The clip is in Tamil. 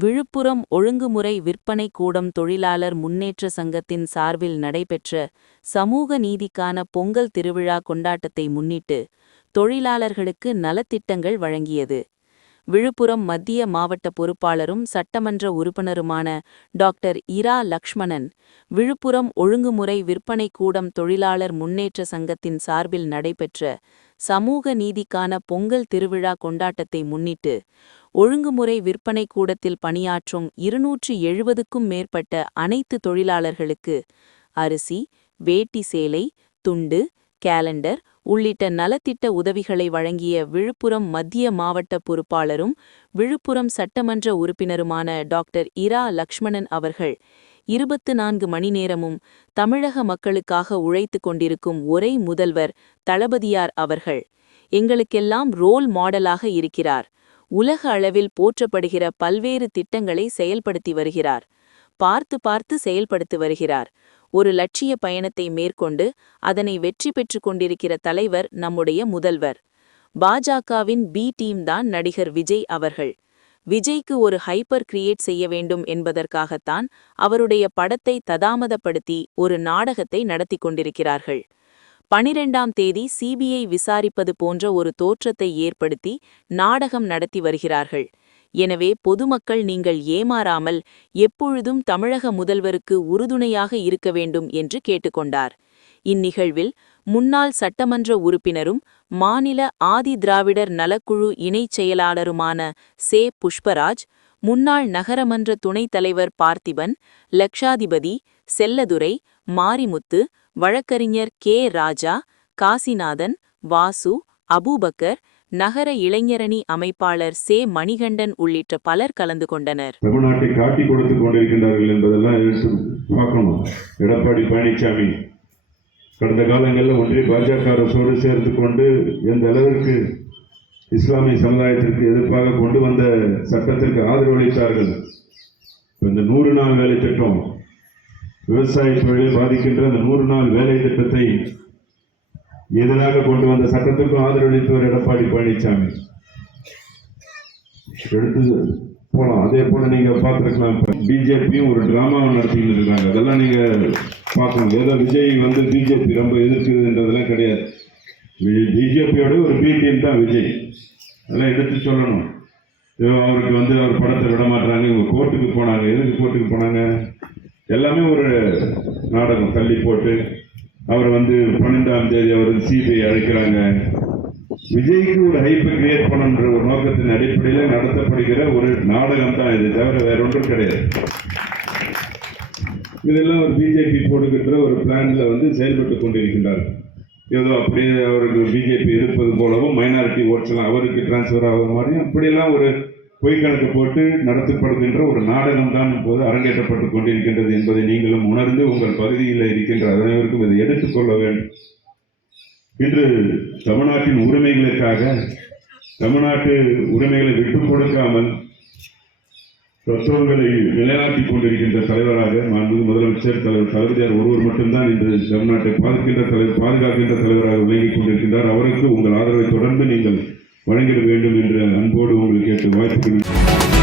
விழுப்புரம் ஒழுங்குமுறை விற்பனை கூடம் தொழிலாளர் முன்னேற்ற சங்கத்தின் சார்பில் நடைபெற்ற சமூக நீதிக்கான பொங்கல் திருவிழா கொண்டாட்டத்தை முன்னிட்டு தொழிலாளர்களுக்கு நலத்திட்டங்கள் வழங்கியது. விழுப்புரம் மத்திய மாவட்ட பொறுப்பாளரும் சட்டமன்ற உறுப்பினருமான டாக்டர் இரா லக்ஷ்மணன் விழுப்புரம் ஒழுங்குமுறை விற்பனை கூடம் தொழிலாளர் முன்னேற்ற சங்கத்தின் சார்பில் நடைபெற்ற சமூக நீதிக்கான பொங்கல் திருவிழா கொண்டாட்டத்தை முன்னிட்டு ஒழுங்குமுறை விற்பனை கூடத்தில் பணியாற்றும் இருநூற்று எழுபதுக்கும் மேற்பட்ட அனைத்து தொழிலாளர்களுக்கு அரிசி வேட்டி சேலை துண்டு கேலண்டர் உள்ளிட்ட நலத்திட்ட உதவிகளை வழங்கிய விழுப்புரம் மத்திய மாவட்ட பொறுப்பாளரும் விழுப்புரம் சட்டமன்ற உறுப்பினருமான டாக்டர் இரா லக்ஷ்மணன் அவர்கள் இருபத்து நான்கு மணி நேரமும் தமிழக மக்களுக்காக உழைத்துக் கொண்டிருக்கும் ஒரே முதல்வர் தளபதியார் அவர்கள் எங்களுக்கெல்லாம் ரோல் மாடலாக இருக்கிறார். உலக அளவில் போற்றப்படுகிற பல்வேறு திட்டங்களை செயல்படுத்தி வருகிறார். பார்த்து பார்த்து செயல்படுத்தி வருகிறார். ஒரு லட்சிய பயணத்தை மேற்கொண்டு அதனை வெற்றி பெற்றுக் கொண்டிருக்கிற தலைவர் நம்முடைய முதல்வர். பாஜகவின் பி டீம் தான் நடிகர் விஜய் அவர்கள். விஜய்க்கு ஒரு ஹைப்பர் கிரியேட் செய்ய வேண்டும் என்பதற்காகத்தான் அவருடைய படத்தை ததாமதப்படுத்தி ஒரு நாடகத்தை நடத்தி கொண்டிருக்கிறார்கள். பனிரெண்டாம் தேதி சிபிஐ விசாரிப்பது போன்ற ஒரு தோற்றத்தை ஏற்படுத்தி நாடகம் நடத்தி வருகிறார்கள். எனவே பொதுமக்கள் நீங்கள் ஏமாறாமல் எப்பொழுதும் தமிழக முதல்வருக்கு உறுதுணையாக இருக்க வேண்டும் என்று கேட்டுக்கொண்டார். இந்நிகழ்வில் முன்னாள் சட்டமன்ற உறுப்பினரும் மாநில ஆதி திராவிடர் நலக்குழு இணைச் செயலாளருமான சே. புஷ்பராஜ் முன்னாள் நகரமன்ற துணைத் தலைவர் பார்த்திபன் லக்ஷாதிபதி செல்லதுரை மாரிமுத்து வழக்கறிஞர் கே. ராஜா காசிநாதன் வாசு அபூபக்கர் நகர இளைஞரணி அமைப்பாளர் சே. மணிகண்டன் உள்ளிட்ட பலர் கலந்து கொண்டனர். தமிழ்நாட்டை காட்டி கொடுத்து கொண்டிருக்கின்றார்கள் என்பதெல்லாம் பார்க்கணும் எடப்பாடி பழனிசாமி கடந்த காலங்களில் ஒன்றிய பாஜக அரசோடு சேர்ந்து கொண்டு எந்த அளவிற்கு இஸ்லாமிய சமுதாயத்திற்கு எதிர்ப்பாக கொண்டு வந்த சட்டத்திற்கு ஆதரவளித்தார்கள் இப்ப இந்த நூறு நாள் வேலை திட்டம் விவசாய தொழிலை பாதிக்கின்ற அந்த நூறு நாள் வேலை திட்டத்தை எதிராக கொண்டு வந்த சட்டத்துக்கும் ஆதரவளித்தவர் எடப்பாடி பழனிசாமி எடுத்து போகலாம் அதே போல நீங்க பார்த்துருக்கலாம் இப்போ பிஜேபியும் ஒரு டிராமாவை நடத்திக்கிட்டு இருக்காங்க. அதெல்லாம் நீங்க பார்க்கணும். ஏதோ விஜய் வந்து பிஜேபி ரொம்ப எதிர்க்குதுன்றதெல்லாம் கிடையாது. பிஜேபியோட ஒரு பிடிஎம் தான் விஜய். அதெல்லாம் எடுத்து சொல்லணும். அவருக்கு வந்து அவர் படத்தை விட மாட்டாங்க இவங்க கோர்ட்டுக்கு போனாங்க. எதுக்கு கோர்ட்டுக்கு போனாங்க? எல்லாமே ஒரு நாடகம் தள்ளி போட்டு. அவர் வந்து பன்னெண்டாம் தேதி அவர் சிபிஐ அழைக்கிறாங்க. விஜய்க்கு ஒரு ஹைப்பை கிரியேட் பண்ணுன்ற ஒரு நோக்கத்தின் அடிப்படையில் நடத்தப்படுகிற ஒரு நாடகம் தான் இது. தவிர வேற ஒன்றும் கிடையாது. இதெல்லாம் ஒரு பிஜேபி போடுகின்ற ஒரு பிளான்ல வந்து செயல்பட்டு கொண்டிருக்கின்றார்கள். ஏதோ அப்படியே அவருக்கு பிஜேபி இருப்பது போலவும் மைனாரிட்டி ஓட்ஸ்லாம் அவருக்கு டிரான்ஸ்ஃபர் ஆகிற மாதிரியும் அப்படியெல்லாம் ஒரு பொய்க்கணக்கு போட்டு நடத்தப்படுகின்ற ஒரு நாடகம் தான் இப்போது அரங்கேற்றப்பட்டு கொண்டிருக்கின்றது என்பதை நீங்களும் உணர்ந்து உங்கள் பகுதியில் இருக்கின்ற அனைவருக்கும் இதை எடுத்துக்கொள்ள வேண்டும். இன்று தமிழ்நாட்டின் உரிமைகளுக்காக தமிழ்நாட்டு உரிமைகளை விட்டுக் கொடுக்காமல் தத்துவங்களை நிலைநாட்டிக் கொண்டிருக்கின்ற தலைவராக மாண்புமிகு முதலமைச்சர் தலைவர் தளபதியார் ஒருவர் மட்டும்தான் இன்று தமிழ்நாட்டை பாதிக்கின்ற தலைவர் பாதுகாக்கின்ற தலைவராக விளங்கிக் கொண்டிருக்கின்றார். அவருக்கு உங்கள் ஆதரவை தொடர்ந்து நீங்கள் வழங்கிட வேண்டும் என்ற அன்போடு உங்களுக்கு கேட்டு வாய்ப்புகள்